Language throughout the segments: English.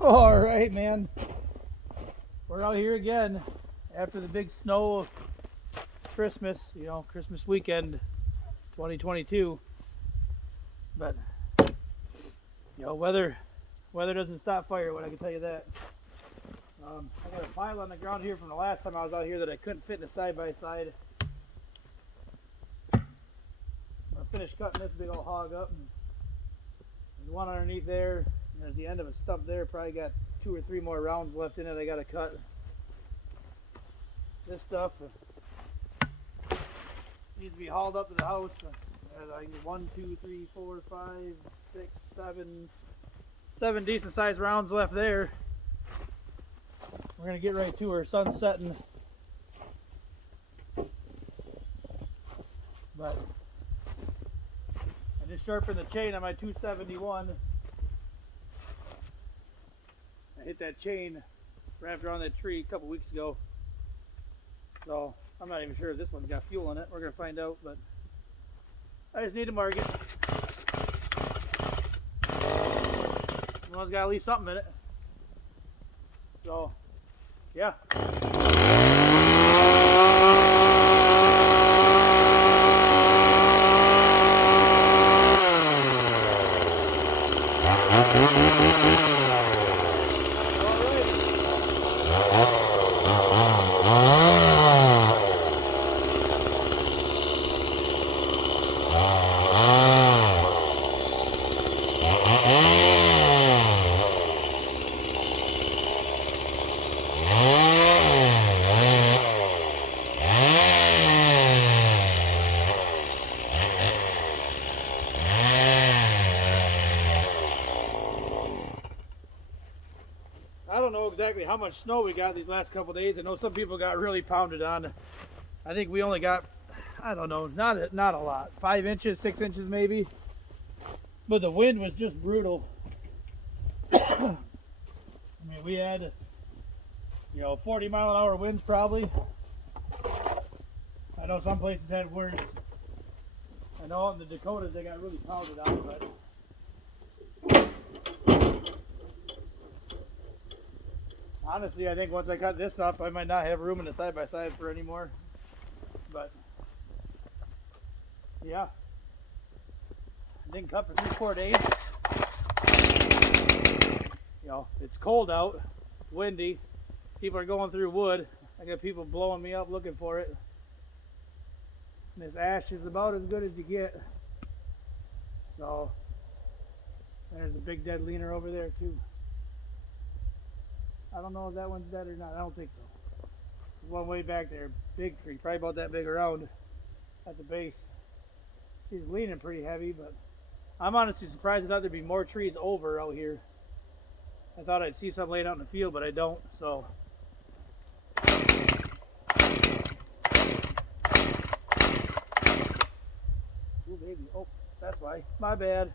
All right, man. We're out here again after the big snow of Christmas, Christmas weekend 2022. But, weather doesn't stop firewood, I can tell you that. I got a pile on the ground here from the last time I was out here that I couldn't fit in a side-by-side. I'm going to finish cutting this big old hog up. And there's one underneath there. And there's the end of a stump there. Probably got 2 or 3 more rounds left in it I got to cut. This stuff needs to be hauled up to the house. I can get 1, 2, 3, 4, 5, 6, 7 decent sized rounds left there. We're gonna get right to her. Sun's setting, but I just sharpened the chain on my 271. I hit that chain wrapped around that tree a couple weeks ago, so I'm not even sure if this one's got fuel in it. We're gonna find out, but I just need to mark it. This one's got at least something in it. So, yeah. I don't know exactly how much snow we got these last couple days. I know some people got really pounded on. I think we only got, I don't know, not a lot. 5 inches, 6 inches maybe. But the wind was just brutal. I mean, we had, 40-mile-an-hour winds probably. I know some places had worse. I know out in the Dakotas they got really pounded on, but honestly, I think once I cut this up, I might not have room in the side-by-side for anymore. But, yeah. I didn't cut for 3-4 days. It's cold out, windy. People are going through wood. I got people blowing me up looking for it. And this ash is about as good as you get. So, there's a big dead leaner over there too. I don't know if that one's dead or not. I don't think so. There's one way back there, big tree, probably about that big around at the base. He's leaning pretty heavy, but I'm honestly surprised. I thought there'd be more trees over out here. I thought I'd see some laying out in the field, but I don't. So, ooh, baby. Oh, that's why. My bad.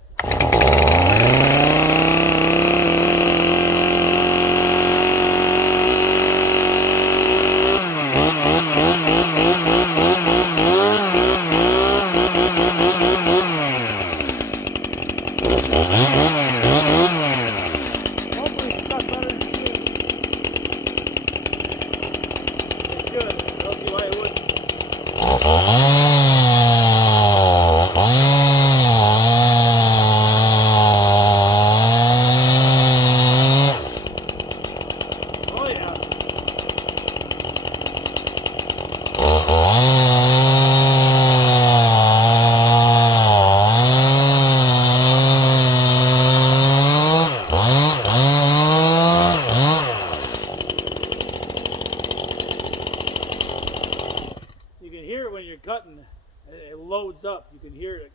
Cutting, it loads up. You can hear it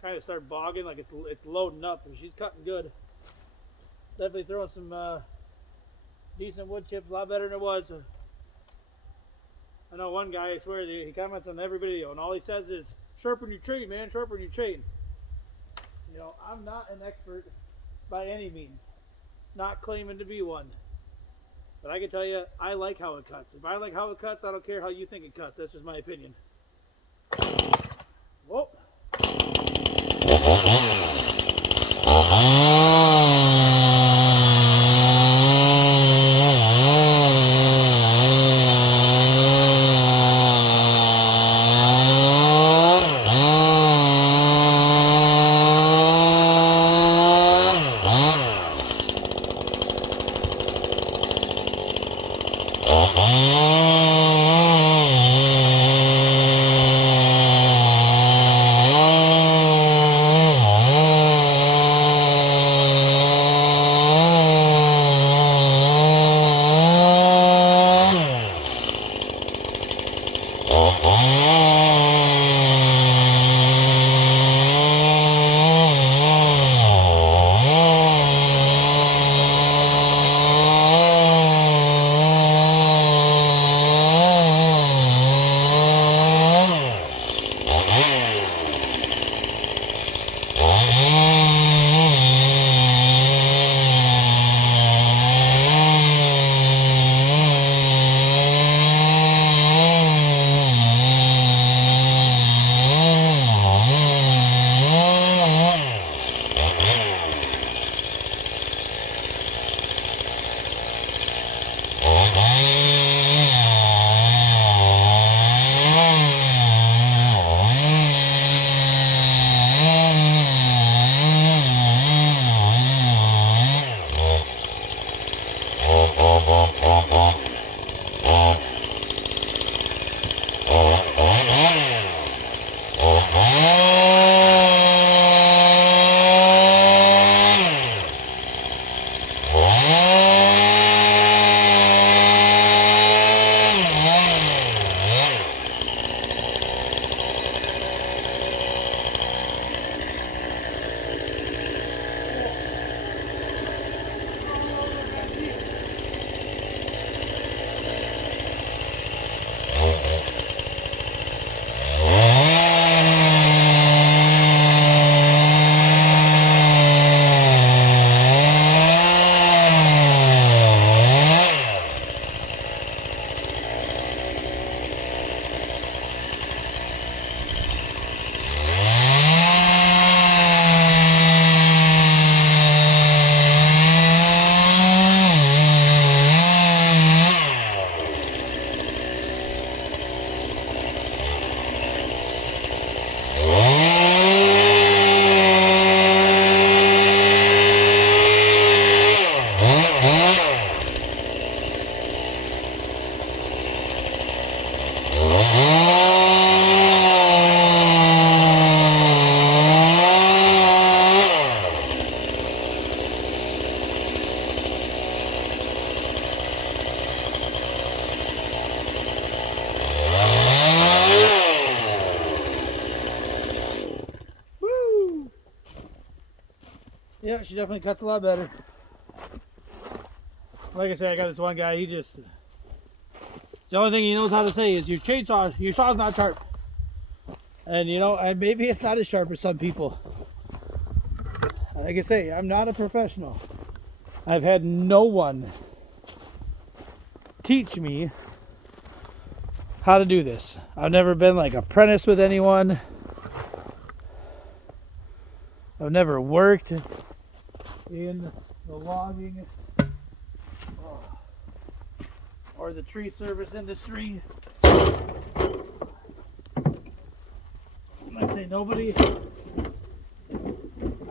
kind of start bogging, like it's loading up, and she's cutting good. Definitely throwing some decent wood chips, a lot better than it was. I know one guy, I swear, he comments on every video, and all he says is, "Sharpen your chain, man, sharpen your chain." I'm not an expert by any means, not claiming to be one, but I can tell you, I like how it cuts. If I like how it cuts, I don't care how you think it cuts. That's just my opinion. Whoa. she definitely cuts a lot better. Like I said, I got this one guy, the only thing he knows how to say is your saw's not sharp. And you know, and maybe it's not as sharp as some people. Like I say, I'm not a professional. I've had no one teach me how to do this. I've never been like apprentice with anyone. I've never worked in the logging or the tree service industry. Like I say, nobody.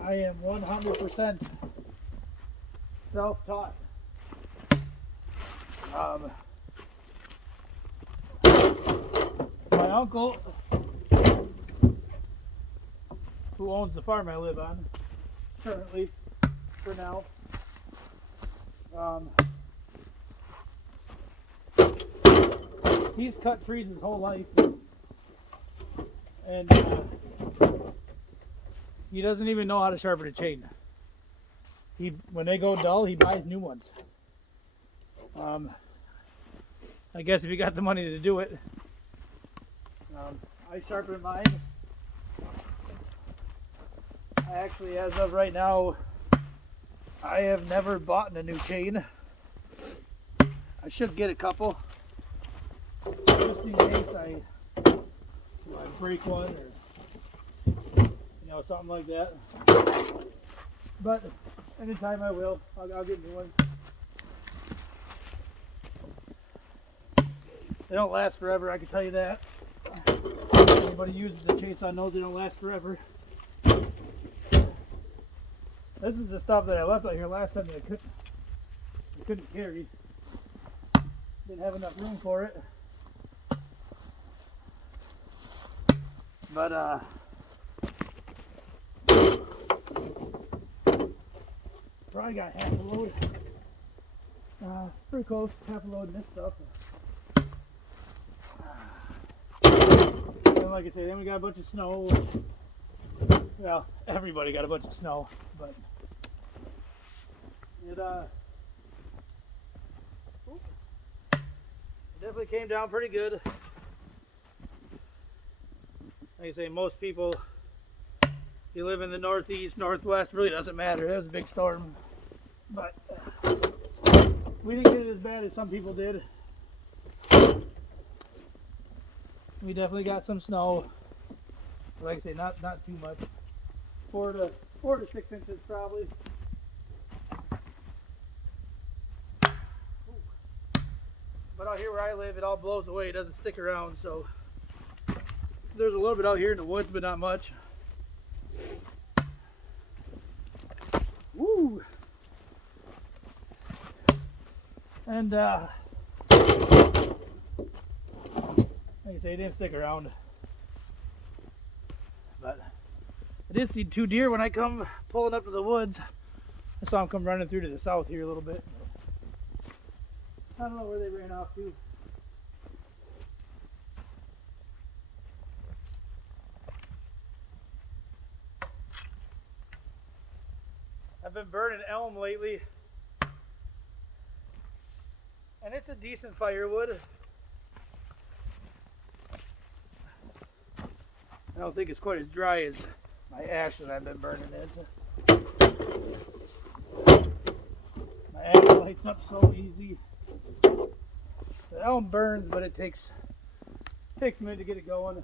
I am 100% self-taught. My uncle, who owns the farm I live on, currently, for now, he's cut trees his whole life, and he doesn't even know how to sharpen a chain. When they go dull, he buys new ones. I guess if you got the money to do it. I sharpen mine. Actually, as of right now, I have never bought a new chain. I should get a couple, just in case I break one or something like that. But anytime I will, I'll get new ones. They don't last forever, I can tell you that. Anybody uses the chainsaw knows they don't last forever. This is the stuff that I left out here last time that I couldn't carry. Didn't have enough room for it. But probably got half a load. Pretty close, half a load in this stuff. And like I say, then we got a bunch of snow. Well, everybody got a bunch of snow, but it definitely came down pretty good. Like I say, most people, you live in the northeast, northwest, really doesn't matter. It was a big storm, but we didn't get it as bad as some people did. We definitely got some snow. Like I say, not too much. 4 to 6 inches probably. But out here where I live, it all blows away. It doesn't stick around, so there's a little bit out here in the woods, but not much. Woo! And like I say, it didn't stick around. But I did see 2 deer when I come pulling up to the woods. I saw them come running through to the south here a little bit. I don't know where they ran off to. I've been burning elm lately, and it's a decent firewood. I don't think it's quite as dry as my ash that I've been burning is. My ash lights up so easy. The elm burns, but it takes a minute to get it going.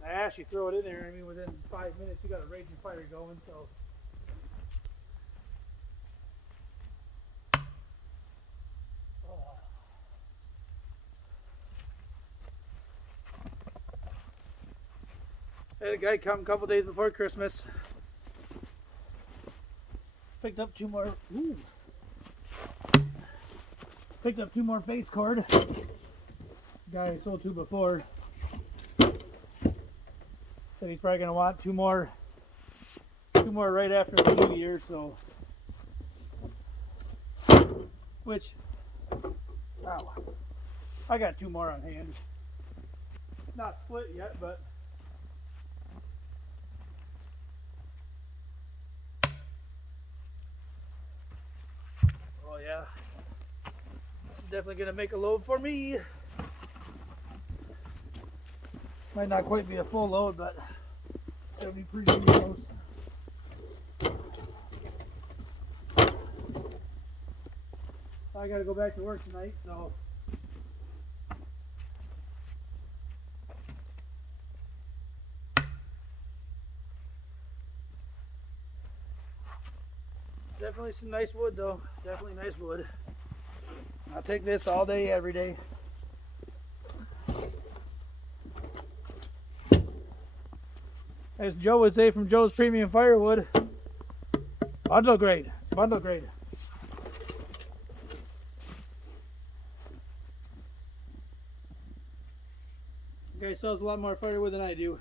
The ash, you throw it in there, I mean, within 5 minutes you got a raging fire going. So I had a guy come a couple days before Christmas. Picked up 2 more. Picked up 2 more face cord. Guy I sold to before said he's probably gonna want 2 more right after the new year. So, which, wow, I got 2 more on hand. Not split yet, but Oh yeah, definitely gonna make a load for me. Might not quite be a full load, but it'll be pretty close. I gotta go back to work tonight, so definitely some nice wood though. Definitely nice wood. I'll take this all day, every day. As Joe would say from Joe's Premium Firewood, bundle grade, bundle grade. The guy sells a lot more firewood than I do,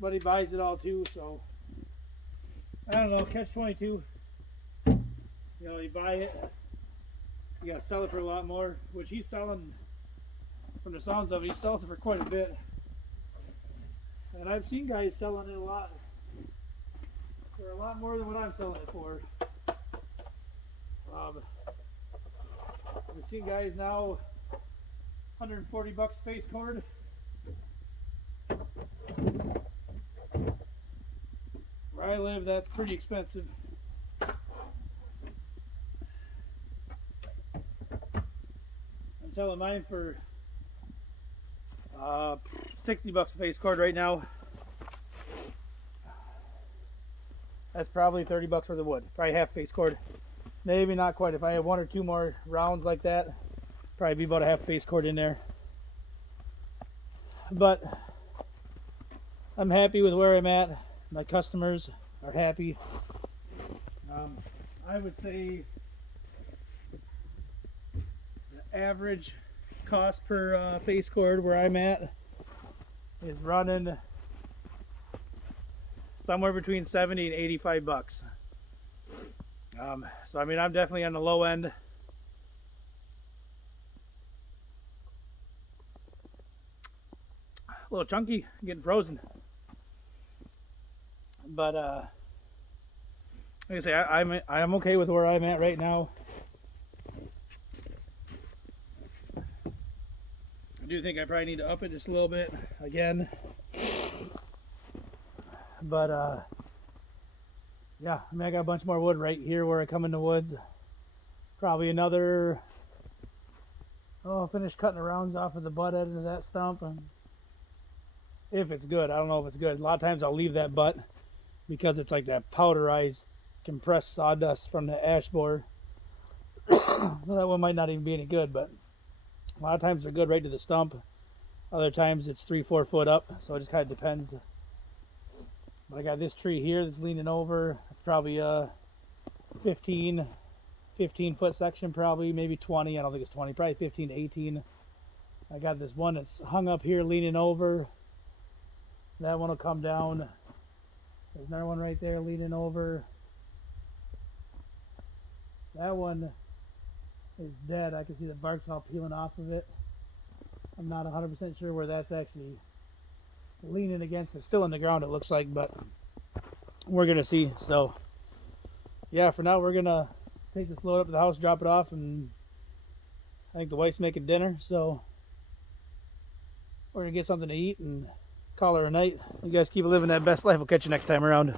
but he buys it all too, so I don't know, catch 22. You know, you buy it, you gotta sell it for a lot more, which he's selling, from the sounds of it, he sells it for quite a bit. And I've seen guys selling it a lot more than what I'm selling it for. I've seen guys now, 140 bucks face cord. Where I live, that's pretty expensive. I'm selling mine for 60 bucks a face cord right now. That's probably 30 bucks worth of wood. Probably half face cord. Maybe not quite. If I have one or two more rounds like that, probably be about a half face cord in there. But I'm happy with where I'm at. My customers are happy. I would say the average cost per face cord where I'm at is running somewhere between 70 and 85 bucks. So I mean, I'm definitely on the low end. A little chunky, getting frozen. But like I say, I'm okay with where I'm at right now. I do think I probably need to up it just a little bit again. But yeah, I mean, I got a bunch more wood right here where I come in the woods. Probably another, finish cutting the rounds off of the butt end of that stump. And if it's good, I don't know if it's good. A lot of times I'll leave that butt because it's like that powderized compressed sawdust from the ash borer. Well, that one might not even be any good, but a lot of times they're good right to the stump. Other times it's 3-4 foot up, so it just kind of depends. But I got this tree here that's leaning over. It's probably a 15 foot section, probably, maybe 20. I don't think it's 20, probably 15 to 18. I got this one that's hung up here leaning over. That one will come down. There's another one right there leaning over. That one is dead. I can see the bark's all peeling off of it. I'm not 100% sure where that's actually leaning against. It's still in the ground, it looks like, but we're gonna see. So yeah, for now we're gonna take this load up to the house, drop it off, and I think the wife's making dinner, so we're gonna get something to eat and call her a night. You guys keep living that best life. We'll catch you next time around.